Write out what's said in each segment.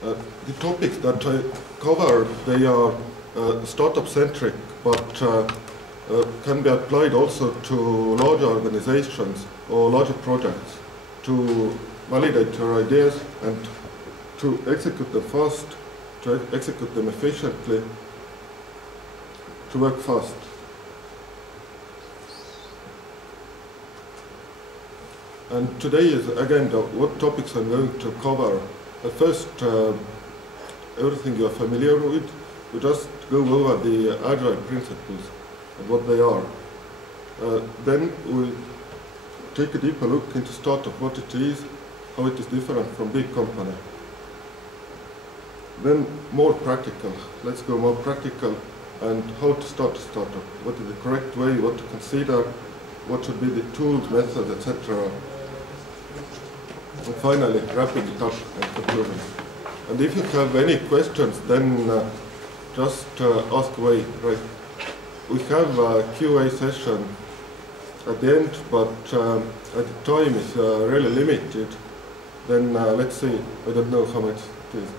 The topics that I cover, they are startup-centric, but can be applied also to larger organizations or larger projects to validate your ideas and to execute them fast, to execute them efficiently, to work fast. And today is again what topics I'm going to cover. At first, everything you are familiar with, we just go over the Agile principles and what they are. Then we'll take a deeper look into startup, what it is, how it is different from big company. Then more practical. Let's go more practical and how to start a startup. What is the correct way, what to consider, what should be the tools, methods, etc. And finally, wrapping it up and conclusions. And if you have any questions, then just ask away. Right? We have a QA session at the end, but at the time is really limited. Then let's see. I don't know how much it is.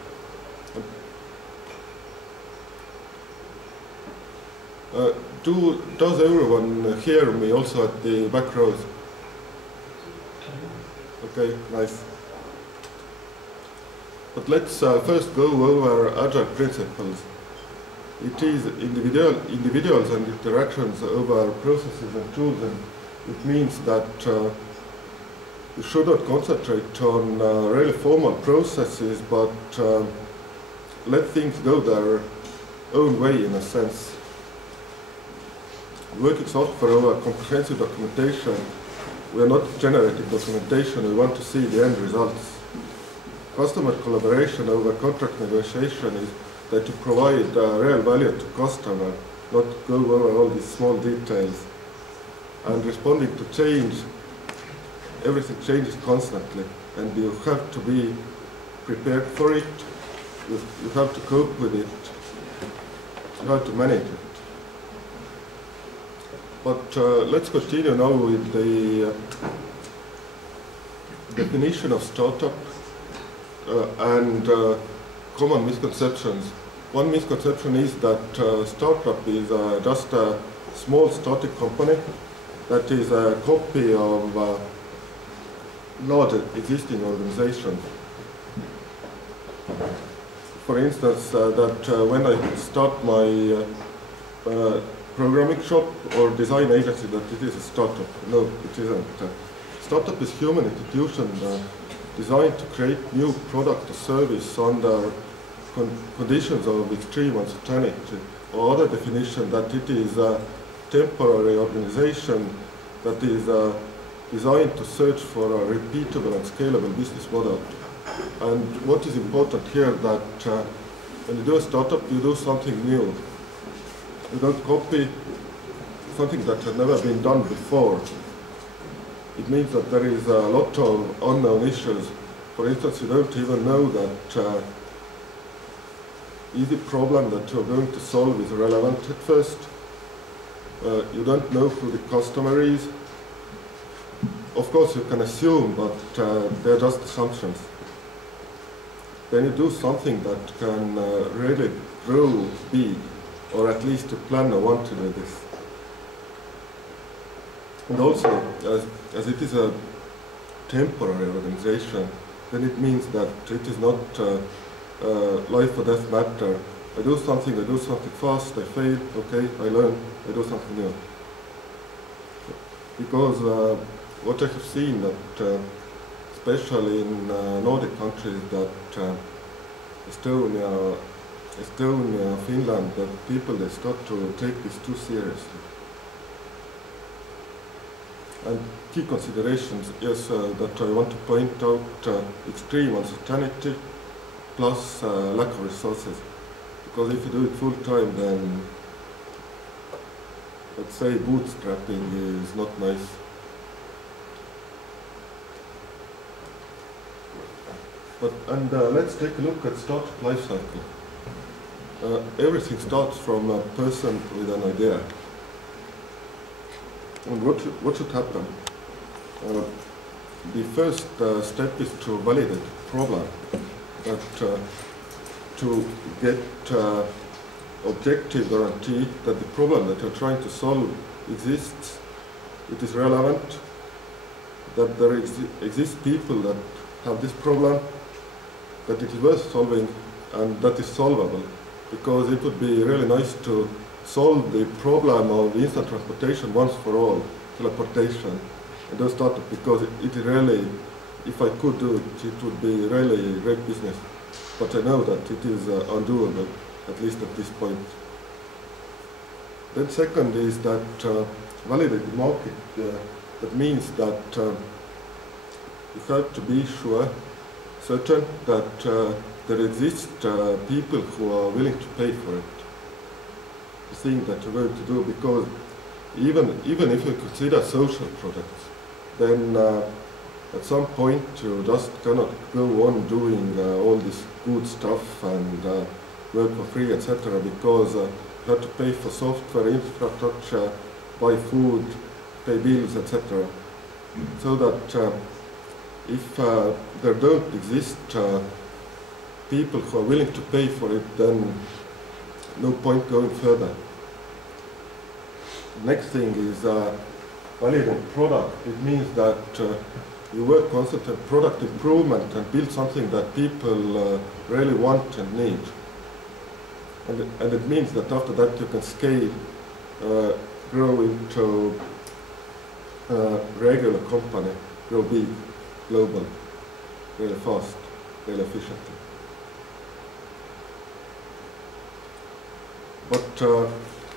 Does everyone hear me also at the back rows? Okay, nice. But let's first go over Agile principles. It is individuals and interactions over processes and tools, and it means that you should not concentrate on really formal processes, but let things go their own way in a sense. Working software over comprehensive documentation, we are not generating documentation, we want to see the end results. Customer collaboration over contract negotiation is that you provide real value to customer, not go over all these small details. And responding to change, everything changes constantly, and you have to be prepared for it, you have to cope with it, you have to manage it. But let's continue now with the definition of startup and common misconceptions. One misconception is that startup is just a small static company that is a copy of large existing organization. For instance, that when I start my programming shop or design agency, that it is a startup. No, it isn't. Startup is human institution designed to create new product or service under conditions of extreme uncertainty, or other definition that it is a temporary organization that is designed to search for a repeatable and scalable business model. And what is important here that when you do a startup, you do something new. You don't copy something that had never been done before. It means that there is a lot of unknown issues. For instance, you don't even know that easy problem that you're going to solve is relevant at first. You don't know who the customer is. Of course, you can assume, but they're just assumptions. Then you do something that can really grow big, or at least you plan or want to do this. And also, as it is a temporary organization, then it means that it is not life or death matter. I do something fast, I fail, okay, I learn, I do something new. Because what I have seen that, especially in Nordic countries, that Estonia, Finland, that people, they start to take this too seriously. And key considerations, yes, that I want to point out, extreme uncertainty plus lack of resources. Because if you do it full time, then let's say bootstrapping is not nice. And let's take a look at startup life cycle. Everything starts from a person with an idea. And what should happen? The first step is to validate the problem. That to get objective guarantee that the problem that you're trying to solve exists, it is relevant, that there exist people that have this problem, that it is worth solving, and that is solvable. Because it would be really nice to solve the problem of instant transportation once for all, teleportation, and those startups, because it really, if I could do it, it would be really great business. But I know that it is undoable, at least at this point. Then second is that validate the market. That means that you have to be certain that there exist people who are willing to pay for it. The thing that you're going to do, because even if you consider social products, then at some point you just cannot go on doing all this good stuff and work for free, etc., because you have to pay for software, infrastructure, buy food, pay bills, etc. So that if there don't exist people who are willing to pay for it, then no point going further. Next thing is validating product. It means that you work constantly on product improvement and build something that people really want and need. And it means that after that you can scale, grow into a regular company, grow big, global, really fast, really efficiently. But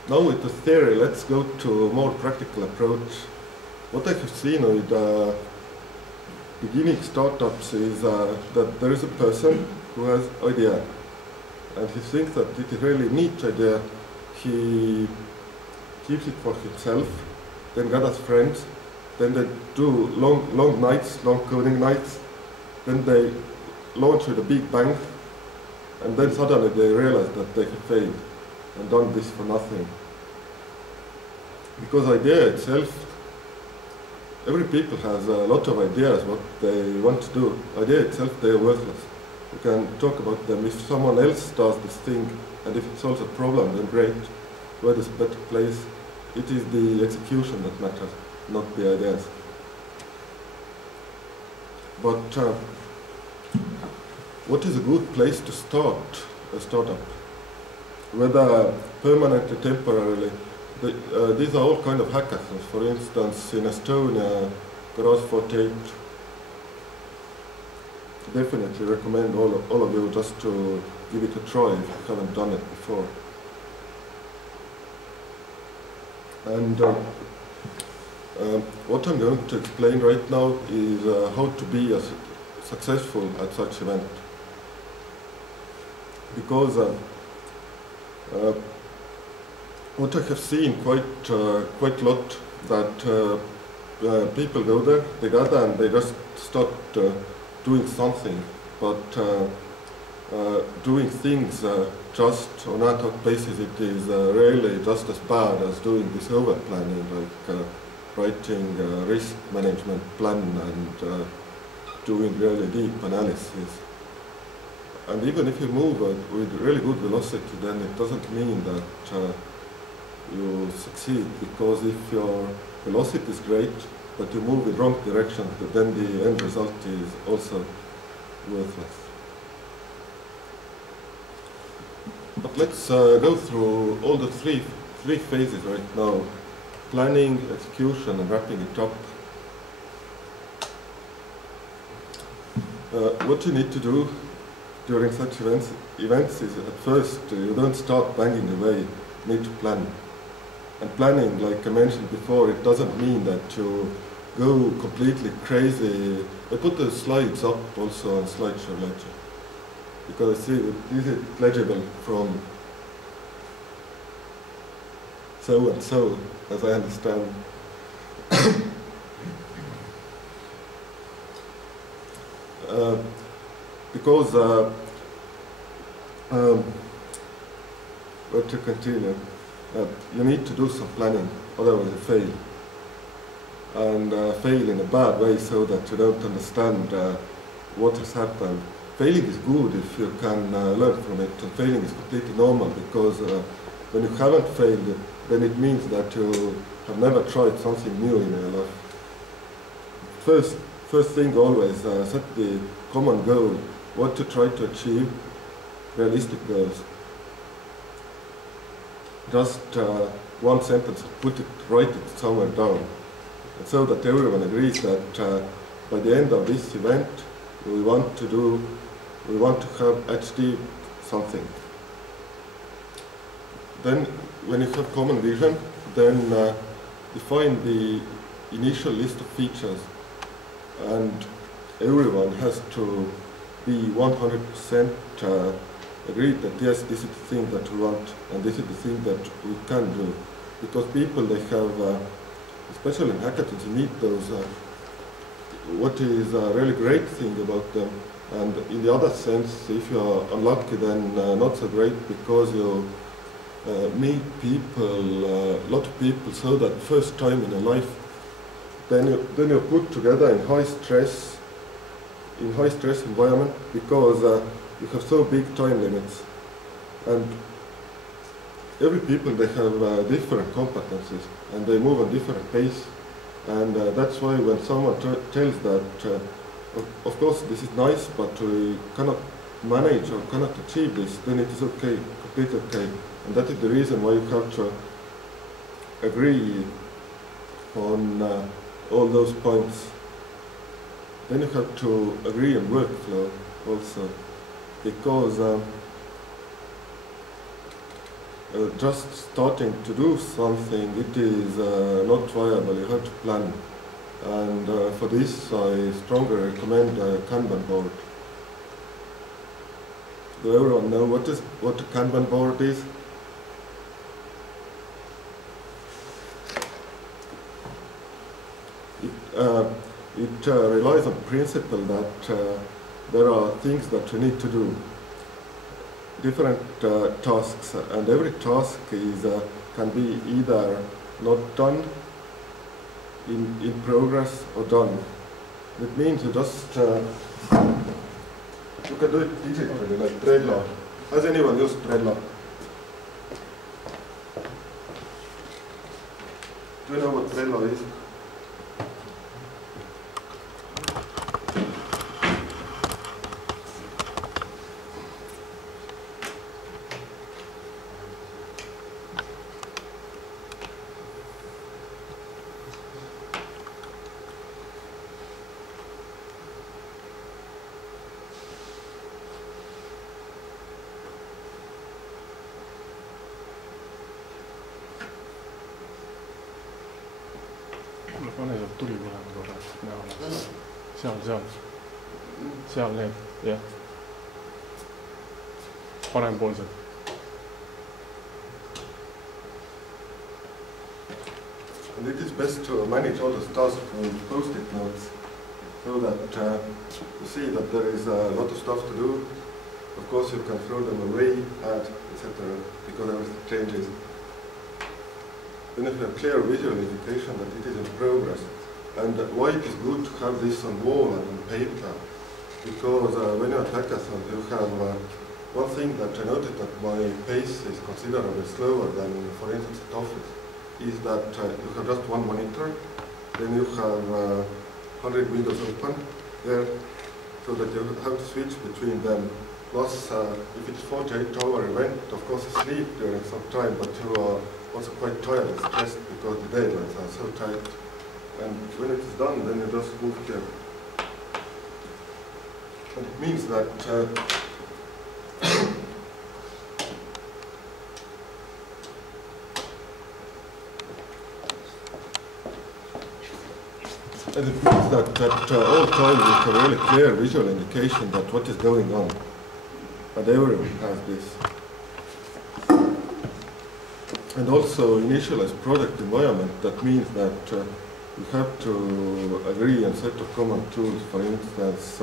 now with the theory, let's go to a more practical approach. What I have seen with beginning startups is that there is a person who has idea, and he thinks that it is really neat idea. He keeps it for himself, then gathers friends, then they do long nights, long coding nights, then they launch with a big bang, and then suddenly they realize that they have failed and done this for nothing. Because idea itself, every people has a lot of ideas what they want to do. Idea itself, they are worthless. You can talk about them. If someone else does this thing and if it solves a problem, then great. Where is a better place? It is the execution that matters, not the ideas. But what is a good place to start a startup? Whether permanently, temporarily, these are all kind of hackathons. For instance, in Estonia, Garage 48, definitely recommend all of you just to give it a try if you haven't done it before. And what I'm going to explain right now is how to be successful at such event. Because what I have seen quite a lot, that people go there, they gather and they just start doing something, but doing things just on ad hoc basis, it is really just as bad as doing this over planning, like writing a risk management plan and doing really deep analysis. And even if you move with really good velocity, then it doesn't mean that you succeed, because if your velocity is great, but you move in wrong direction, then the end result is also worthless. But let's go through all the three phases right now: planning, execution, and wrapping it up. What you need to do during such events is, at first, you don't start banging away. You need to plan. And planning, like I mentioned before, it doesn't mean that you go completely crazy. I put the slides up also on slideshow later, because I see that this is legible from so and so, as I understand. Because but to continue, you need to do some planning, otherwise you fail. And fail in a bad way, so that you don't understand what has happened. failing is good if you can learn from it, and failing is completely normal, because when you haven't failed, then it means that you have never tried something new in your life. First thing, always set the common goal, what to try to achieve, realistic goals. Just one sentence, write it somewhere down, so that everyone agrees that by the end of this event, we want to have achieved something. Then, when you have common vision, then define the initial list of features, and everyone has to be 100% agreed that yes, this is the thing that we want, and this is the thing that we can do. Because people, they have, especially in hackathons, you meet those, what is a really great thing about them, and in the other sense, if you are unlucky, then not so great, because you meet people, a lot of people, so that first time in your life, then you're put together in high stress environment, because you have so big time limits, and every people, they have different competencies, and they move at different pace, and that's why when someone tells that, of course this is nice, but we cannot manage or cannot achieve this, then it is okay, completely okay, and that is the reason why you have to agree on all those points. Then you have to agree on workflow also, because just starting to do something, it is not viable. You have to plan, and for this I strongly recommend a Kanban board. Do everyone know what a Kanban board is? It relies on the principle that there are things that you need to do, different tasks, and every task is can be either not done, in progress, or done. It means you just you can do it digitally, like Trello. Has anyone used Trello? Do you know what Trello is? pane sealt tuli minema korra, näha. Seal need, jah. Parempoolsed. And it is best to manage all those tasks with post-it notes, so that you see that there is a lot of stuff to do. Of course, you can throw them away, add, etc., because everything changes. Then you have clear visual indication that it is in progress. And why it is good to have this on wall and on paper? Because when you're at hackathon, you have one thing that I noticed that my pace is considerably slower than, for instance, at office, is that you have just one monitor, then you have 100 windows open there, so that you have to switch between them. Plus, if it's 48-hour event, of course you sleep during some time, but you are also quite tired and stressed because the deadlines are so tight. And when it is done, then you just move here. And it means that and it means that all time you have a really clear visual indication that what is going on. And everyone has this. And also initialize product environment. That means that you have to agree on set of common tools, for instance,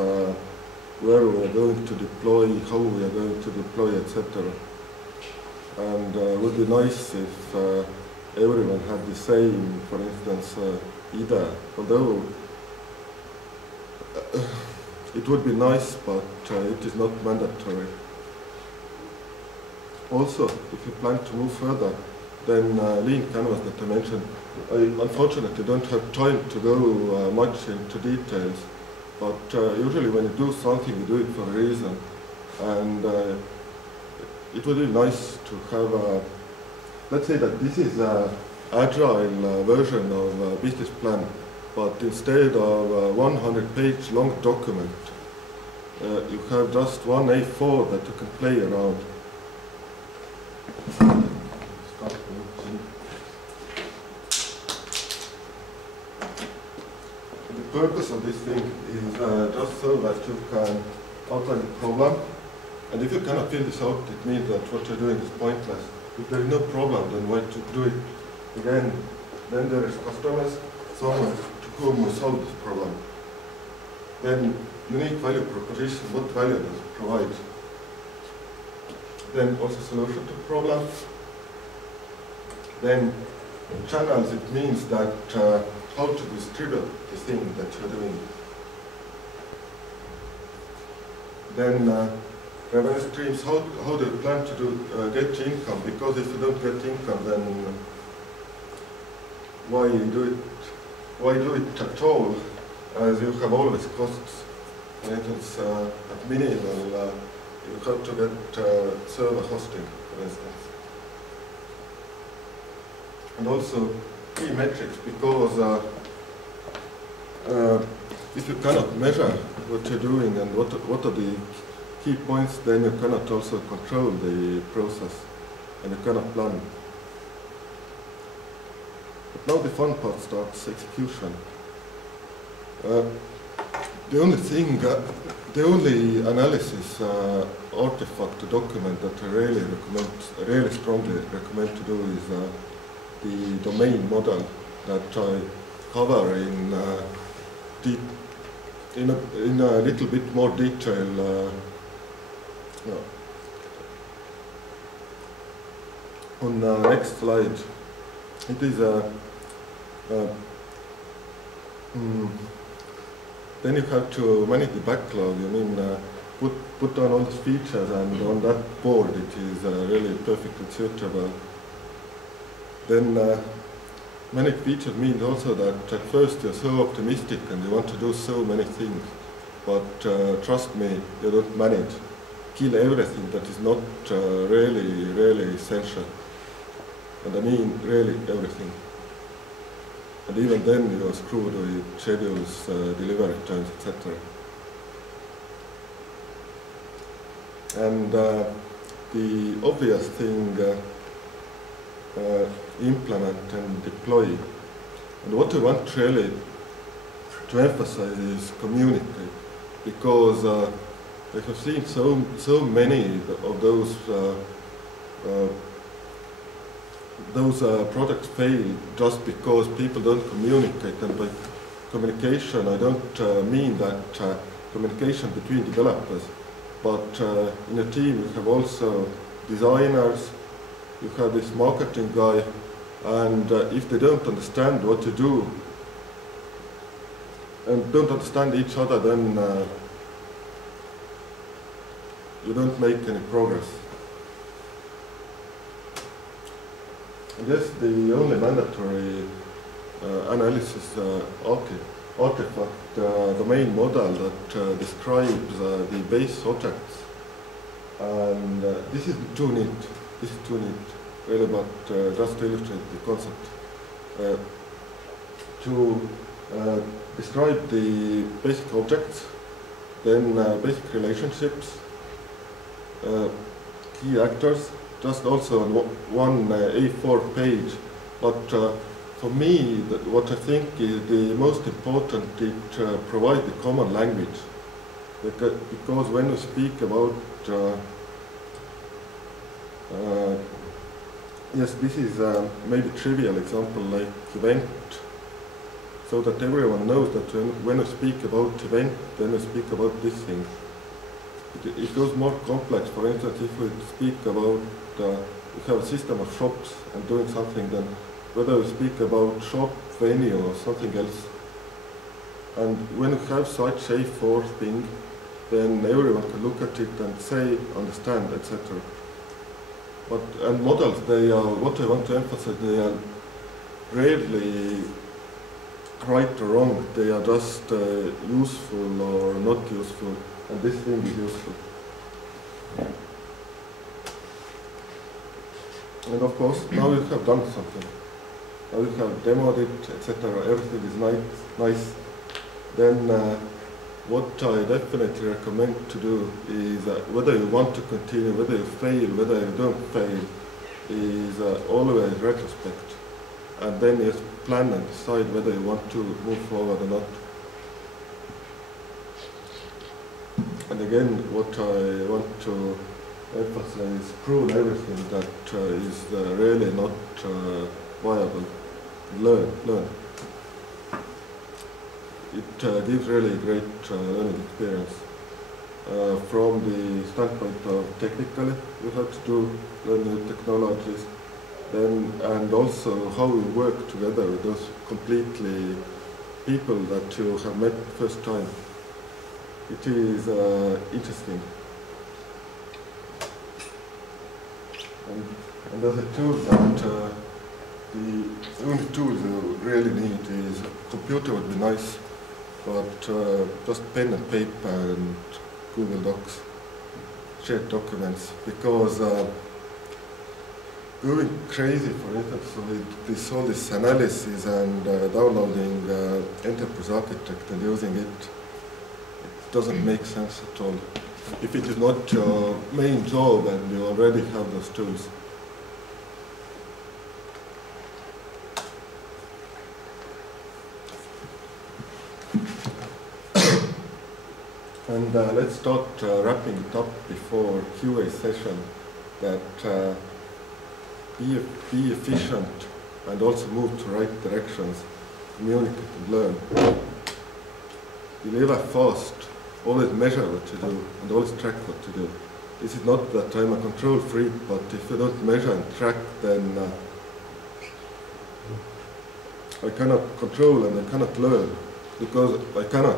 where we are going to deploy, how we are going to deploy, etc. And it would be nice if everyone had the same, for instance, either, although it would be nice, but it is not mandatory. Also, if you plan to move further, then lean canvas that I mentioned, I unfortunately don't have time to go much into details, but usually when you do something, you do it for a reason. And it would be nice to have a, let's say that this is an agile version of a business plan, but instead of a 100-page long document, you have just one A4 that you can play around. The purpose of this thing is just so that you can outline the problem, and if you cannot fill this out, it means that what you're doing is pointless. If there is no problem, then why to do it again? Then there is customers, someone to whom we solve this problem. Then unique value proposition, what value does it provide? Then also solution to problem. Then channels, it means that how to distribute the thing that you're doing. Then revenue streams, how do you plan to do, get income? Because if you don't get income, then why do it at all? As you have always costs. For instance, at minimal, you have to get server hosting, for instance. And also key metrics, because if you cannot measure what you're doing and what are the key points, then you cannot also control the process and you cannot plan. But now the fun part starts, execution. The only thing, the only analysis artifact to document that I really strongly recommend to do is the domain model that I cover in a little bit more detail on the next slide. It is then you have to manage the backlog. I mean, put on all these features, and on that board it is really perfectly suitable. Then manage features means also that at first you're so optimistic and you want to do so many things, but trust me, you don't manage. Kill everything that is not really essential. And I mean really everything. And even then you're screwed with schedules, delivery times, etc. And the obvious thing, implement and deploy. And what I want really to emphasize is communicate, because I have seen so many of those products fail just because people don't communicate. And by communication, I don't mean that communication between developers, but in a team you have also designers, you have this marketing guy, and if they don't understand what to do and don't understand each other, then you don't make any progress. I guess the only mandatory analysis artifact, the main model that describes the base objects, and this is too neat. This is too neat, really, but just to illustrate the concept. To describe the basic objects, then basic relationships, key actors, just also on one A4 page. But for me, what I think is the most important, it provides the common language. Because when we speak about yes, this is maybe trivial example like event, so that everyone knows that when we speak about event, then we speak about this thing. It goes more complex. For instance, if we speak about, we have a system of shops and doing something, then whether we speak about shop, venue, or something else, And when you have such a fourth thing, then everyone can look at it and say, understand, etc. And models, they are, what I want to emphasize, they are rarely right or wrong. They are just useful or not useful, and this thing is useful. And of course, now you have done something. Now you have demoed it, etc. Everything is nice. Then what I definitely recommend to do is whether you want to continue, whether you fail, whether you don't fail, is always retrospect. And then you plan and decide whether you want to move forward or not. And again, what I want to emphasize, prove everything that is really not viable. Learn. It gives really great learning experience. From the standpoint of technically, you have to learn new technologies, and also how you work together with those completely people that you have met first time. It is interesting. And as a tool that the only tool you really need is computer would be nice, but just pen and paper and Google Docs, shared documents, because going crazy, for instance, with all this analysis and downloading Enterprise Architect and using it doesn't make sense at all. If it is not your main job and you already have those tools. And let's start wrapping it up before QA session. That be efficient and also move to right directions, communicate and learn. Deliver fast, always measure what you do and always track what you do. This is not that I'm a control freak, but if you don't measure and track, then I cannot control and I cannot learn, because I cannot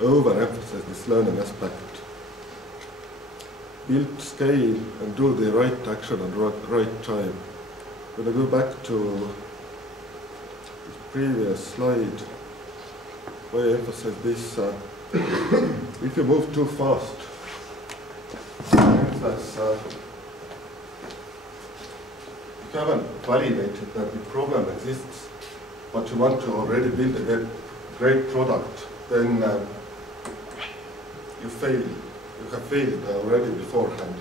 overemphasize this learning aspect. Build, scale, and do the right action at the right time. When I go back to this previous slide, where I emphasize this, if you move too fast, you haven't validated that the problem exists, but you want to already build a great product, then you fail. You have failed already beforehand.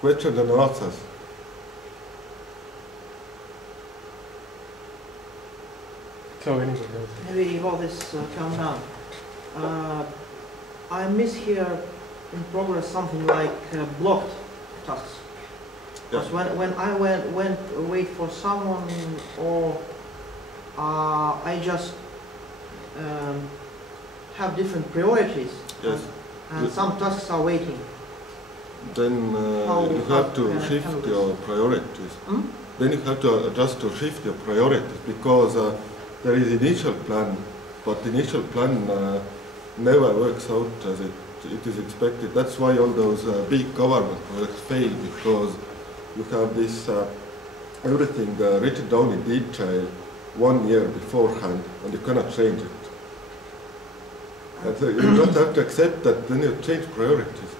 Questions and answers. So anybody else? Maybe while this calms down. I miss here in progress something like blocked tasks. Because when I went wait for someone, or I just have different priorities, Yes. and some tasks are waiting. Then you have to shift your priorities. Then you have to adjust or shift your priorities, because there is initial plan, but the initial plan never works out as it is expected. That's why all those big government projects fail, because you have this everything written down in detail 1 year beforehand, and you cannot change it. And so you just have to accept that then you change priorities.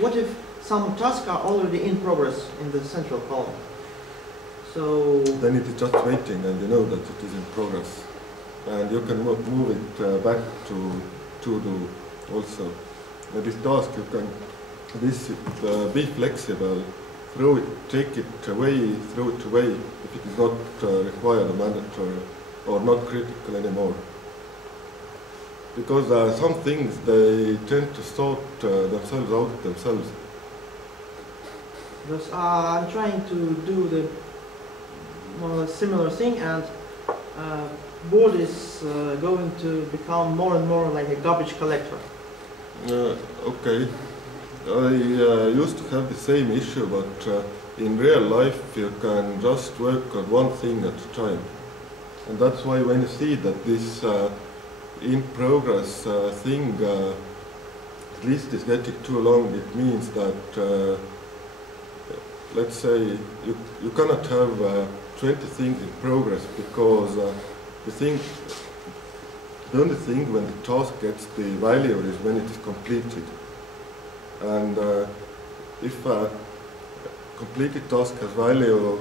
What if some tasks are already in progress in the central column? So then it is just waiting, and you know that it is in progress, and you can move it back to do also. And this task you can be flexible, throw it, take it away, throw it away if it is not required or mandatory or not critical anymore. Because some things they tend to sort themselves out themselves. because I'm trying to do the more or less similar thing, and board is going to become more and more like a garbage collector. Okay. I used to have the same issue, but in real life you can just work on one thing at a time. And that's why when you see that this in progress thing list is getting too long, it means that let's say you cannot have 20 things in progress, because the only thing when the task gets the value is when it is completed. And if a completed task has value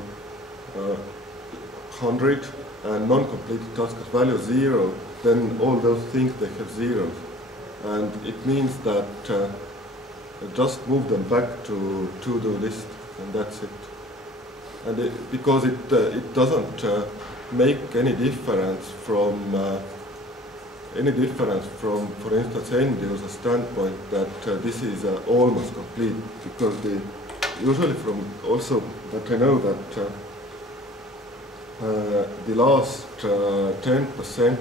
100 and non-completed task has value 0, then all those things, they have zeros. And it means that just move them back to to-do list, and that's it. And because it doesn't make any difference from for instance, end user standpoint that this is almost complete, because usually from also that I know that the last 10%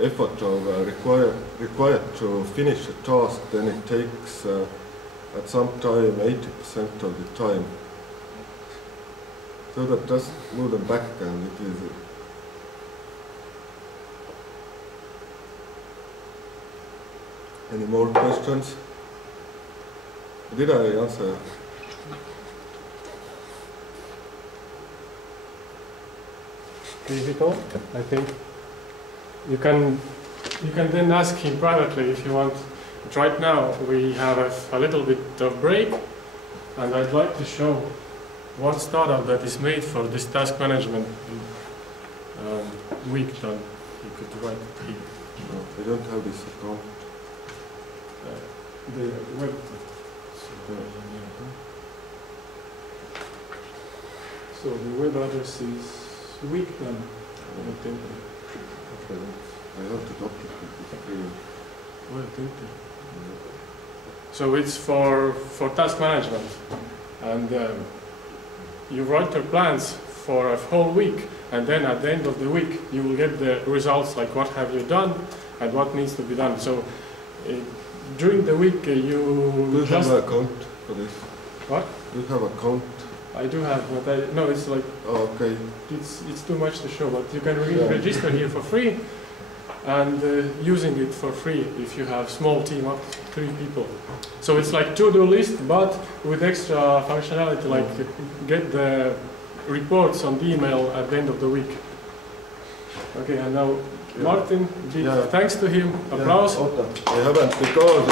effort of required to finish a task, then it takes at some time 80% of the time. So that just move them back, and it is. Any more questions? Did I answer? Difficult, I think. You can then ask him privately if you want. But right now we have a little bit of break, and I'd like to show one startup that is made for this task management week done. You could write it here. No, I don't have this account. The web. So the web address is weekdone. I have to duplicate this. So it's for task management, and you write your plans for a whole week, and then at the end of the week you will get the results, like what have you done and what needs to be done. So during the week Do you just have an account for this? What? Do you have an account? I do have, but no, it's like okay. It's too much to show. But you can register here for free, and using it for free if you have small team up to 3 people. So it's like to-do list, but with extra functionality, like get the reports on the email at the end of the week. Okay, and now Martin, thanks to him. Applause. I haven't, because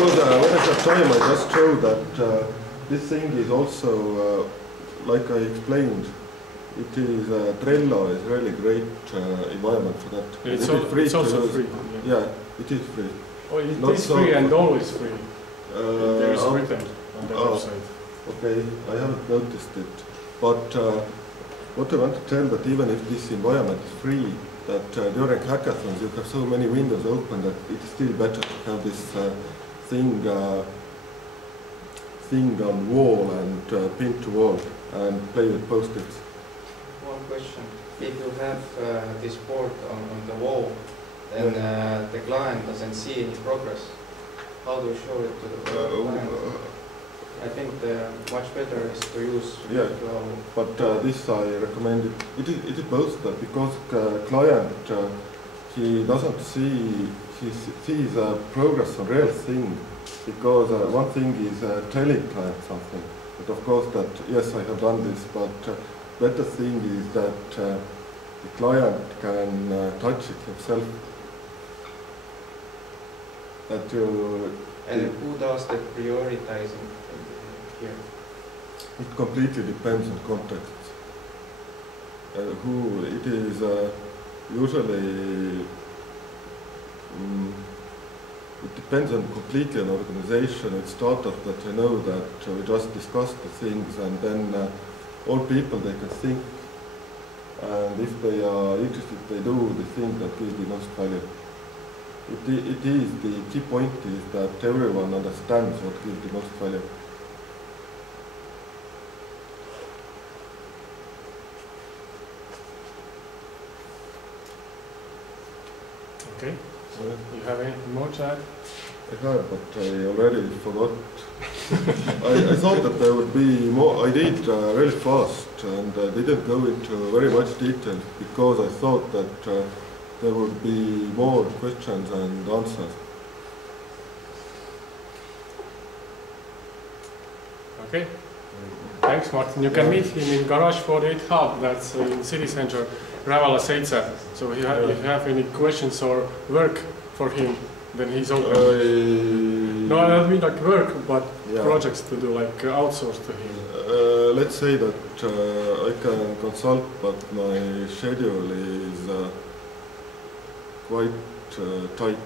when I have time, I just show that this thing is also, like I explained, it is Trello is really great environment for that. It's also free. Yeah, it is free. Oh, it is free and always free. There is written on the website. Okay, I haven't noticed it. But what I want to tell, that even if this environment is free, that during hackathons you have so many windows open that it is still better to have this thing on wall and pin to wall and play with post-its. One question: if you have this board on the wall, then the client doesn't see any progress. How do you show it to the client? I think the much better is to use flow. But this I recommend it. It is both that, because client he doesn't see, he sees progress on real thing, because one thing is telling client something, but of course that yes, I have done this, but better thing is that the client can touch it himself. That you. And who does the prioritizing here? It completely depends on context. Who it is usually. It depends on completely on organization. It's startup that I know that we just discuss the things, and then all people, they can think, and if they are interested, they do the thing that gives the most value. It is the key point is that everyone understands what gives the most value. Okay. So you have anything more to add? I have, but I already forgot. I thought that there would be more. I did really fast and didn't go into very much detail because I thought that there would be more questions and answers. Okay. Thanks, Martin. You can meet him in Garage 48 Hub, that's in City Center, Ravala 7. So if you have any questions or work for him, then he's open. No, I don't mean like work, but projects to do, like outsource to him. Let's say that I can consult, but my schedule is quite tight.